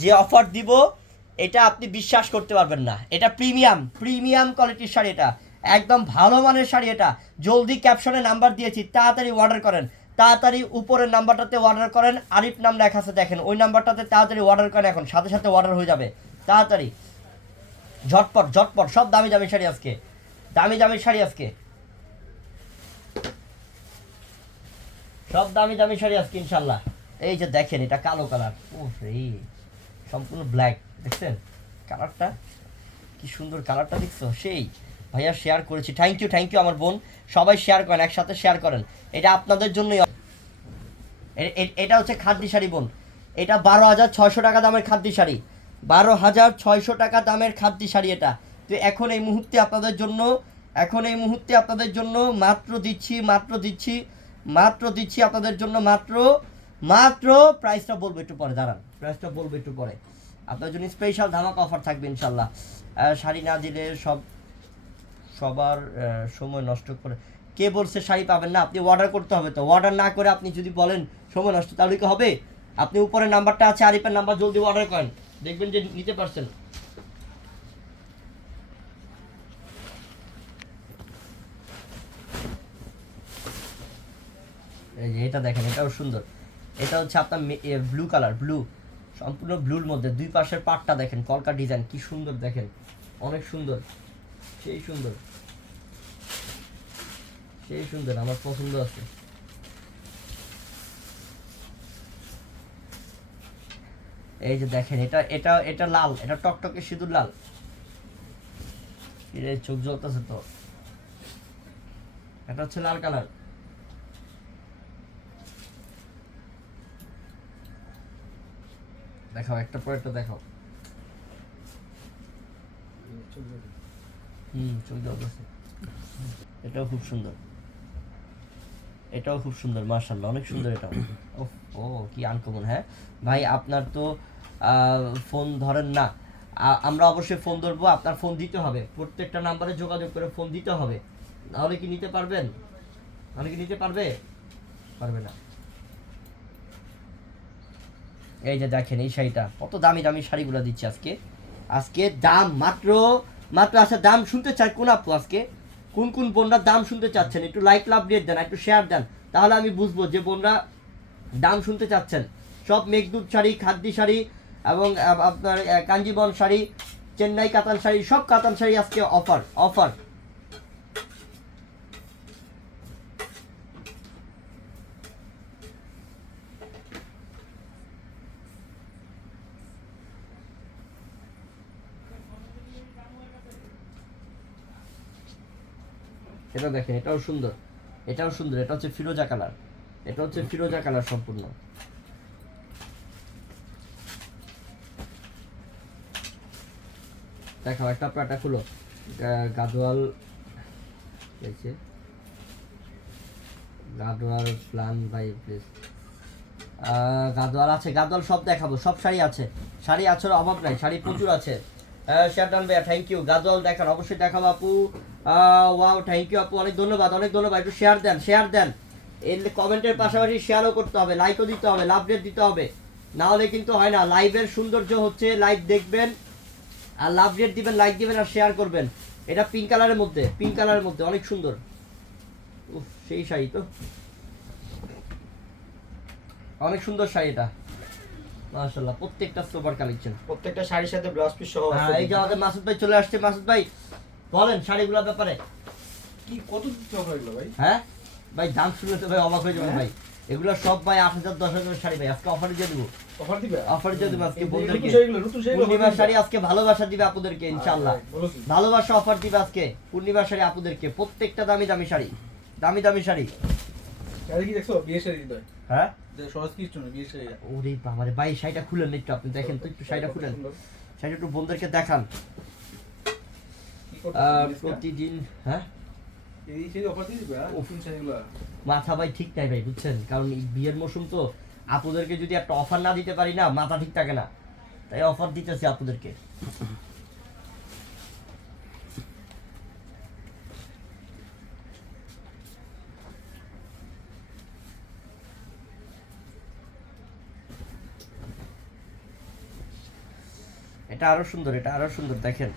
যে অফার দিব, এটা আপনি বিশ্বাস করতে পারবেন না। এটা প্রিমিয়াম প্রিমিয়াম কোয়ালিটির শাড়ি এটা। একদম ভালো মানের শাড়ি এটা। জলদি ক্যাপশনে নাম্বার দিয়েছি, তাড়াতাড়ি অর্ডার করেন। তাড়াতাড়ি উপরের নাম্বারটাতে অর্ডার করেন, আরিফ নাম লেখা আছে দেখেন, ওই নাম্বারটাতে তাড়াতাড়ি অর্ডার করেন, এখন সাথে সাথে অর্ডার হয়ে যাবে। তাড়াতাড়ি। ঝটপট ঝটপট, সব দামি দামি শাড়ি আজকে। দামি দামি শাড়ি আজকে। সব দামি দামি শাড়ি আজকে, ইনশাল্লাহ। এই যে দেখেন, এটা কালো কালার। ও রে। সম্পূর্ণ ব্ল্যাক দেখছেন? কালারটা কি সুন্দর কালারটা দেখছ? সেই, ভাইয়া শেয়ার করেছি। থ্যাংক ইউ থ্যাংক ইউ আমার বোন। সবাই শেয়ার করেন, একসাথে শেয়ার করেন। এটা আপনাদের জন্যই এটা হচ্ছে খাদ্যি শাড়ি, বোন। এটা বারো হাজার ছয়শো টাকা দামের খাদ্যি শাড়ি। বারো হাজার ছয়শো টাকা দামের খাদ্যি শাড়ি এটা। তো এখন এই মুহূর্তে আপনাদের জন্য, এখন এই মুহূর্তে আপনাদের জন্য মাত্র দিচ্ছি মাত্র দিচ্ছি মাত্র দিচ্ছি আপনাদের জন্য মাত্র মাত্র প্রাইসটা বলব একটু পরে, দাঁড়ান। প্রাইসটা বলব একটু পরে। আপনার জন্য স্পেশাল ধামাকা অফার থাকবে ইনশাল্লাহ শাড়ি না দিলে সব, সবার সময় নষ্ট করে কে বলছে শাড়ি পাবেন না? আপনি অর্ডার করতে হবে তো। অর্ডার না করে আপনি যদি বলেন সময় নষ্ট, তাহলে কি হবে? আপনি উপরে নাম্বারটা আছে, আরিফের নাম্বার জলদি অর্ডার করেন। দেখবেন যে নিতে পারছেন। এই যে এটা দেখেন, এটাও সুন্দর। এটা হচ্ছে আপনার ব্লু কালার ব্লু সম্পূর্ণ ব্লুর মধ্যে, দুই পাশের পাটটা দেখেন কলকা ডিজাইন, কি সুন্দর দেখেন, অনেক সুন্দর, সেই সুন্দর সেই সুন্দর, আমার পছন্দ আছে। এই যে দেখেন, এটা এটা এটা লাল, এটা টকটকে সিঁদুর লাল। চোখ জ্বলতেছে তো। এটা হচ্ছে লাল কালার। দেখাও একটা পর একটা দেখাও। হুম চোখ জ্বলতেছে এটাও খুব সুন্দর। এটাও খুব সুন্দর মার্শাল্লাহ অনেক সুন্দর এটা। ও কি আনকমন হ্যাঁ? ভাই আপনার তো ফোন ধরেন না। আমরা অবশ্যই ফোন ধরবো আপনার ফোন দিতে হবে। প্রত্যেকটা নাম্বারে যোগাযোগ করে ফোন দিতে হবে। নাহলে কি নিতে পারবেন? নাহলে কি নিতে পারবে? পারবে না। এই যে দেখেন এই শাড়িটা কত দামি দামি শাড়িগুলো দিচ্ছে আজকে। আজকে দাম মাত্র মাত্র আচ্ছা দাম শুনতে চাই কোন আপু আজকে? কোন কোন বোনরা দাম শুনতে চাচ্ছেন? একটু লাইক লাভ দিয়ে দেন একটু শেয়ার দেন তাহলে আমি বুঝব যে বোনরা দাম শুনতে চাচ্ছেন। সব মেঘদূত শাড়ি খাদ্যি শাড়ি এবং আপনার আহ, কাঞ্জিবরম শাড়ি চেন্নাই কাতান শাড়ি সব কাতান শাড়ি আজকে অফার অফার এটা দেখেন, এটাও সুন্দর। এটাও সুন্দর, এটা হচ্ছে ফিরোজা কালার। এটা হচ্ছে ফিরোজা কালার সম্পূর্ণ। দেখো একটা পাটা খুলো। গাদোয়াল হয়েছে গাদোয়াল, প্লান বাই প্লিজ। গাদোয়াল আছে, গাদোয়াল সব দেখাবো, সব শাড়ি আছে। শাড়ি আছে অভাব নাই, শাড়ি প্রচুর আছে। শেয়ারডান ভাইয়া থ্যাংক ইউ গাদোয়াল দেখান, অবশ্যই দেখাবো আপু। ওয়াও থ্যাংক ইউ আপু, অনেক ধন্যবাদ অনেক ধন্যবাদ। একটু শেয়ার দেন শেয়ার দেন। এর কমেন্টের পাশাপাশি শেয়ারও করতে হবে লাইকও দিতে হবে লাভ রেট দিতে হবে। না হলে কিন্তু হয় না লাইভের সৌন্দর্য হচ্ছে লাইভ দেখবেন, আর লাভ রেট দিবেন লাইক দিবেন, আর শেয়ার করবেন। এটা পিঙ্ক কালারের মধ্যে পিঙ্ক কালারের মধ্যে, অনেক সুন্দর। সেই শাড়ি তো। অনেক সুন্দর শাড়ি এটা। মাশাআল্লাহ প্রত্যেকটা সুপার কালেকশন। প্রত্যেকটা শাড়ির সাথে ব্লাউজ পিস সহ হ্যাঁ এই যে আমাদের মাসুদ ভাই চলে আসছে। মাসুদ ভাই বলেন শাড়িগুলোর ব্যাপারে। কি কত দিতে হবে এগুলো ভাই? হ্যাঁ? ভাই দাম শুনলে তো ভাই অবাক হয়ে যাবে ভাই। এগুলো সব ভাই আট হাজার দশ হাজার শাড়ি ভাই। আজকে অফারে দিয়ে দেবো। অফার দিবে? অফারে দিয়ে দেবো আজকে বন্ধুদেরকে শাড়ি আজকে ভালোবাসা দিবে আপুদেরকে ইনশাআল্লাহ। ভালোবাসা অফার দিবে আজকে পূর্ণিমার শাড়ি আপুদেরকে প্রত্যেকটা দামি দামি শাড়ি। দামি দামি শাড়ি। শাড়ি কি দেখছ? বিয়ে শাড়ি দিতে হয়? সহজ কি শুনে ওরে বাবারে ভাই শাড়িটা খুলেন একটু আপনি দেখেন তো একটু শাড়িটা খুলেন। শাড়িটা একটু বন্ধুদেরকে দেখান। প্রতিদিন হ্যাঁ? মাথা ভাই ঠিক নাই ভাই বুঝছেন? কারণ বিয়ের মৌসুম তো আপুদেরকে যদি একটা অফার না দিতে পারি না মাথা ঠিক থাকে না। তাই অফার দিতেছি আপুদেরকে। এটা আরও সুন্দর এটা আরও সুন্দর দেখেন।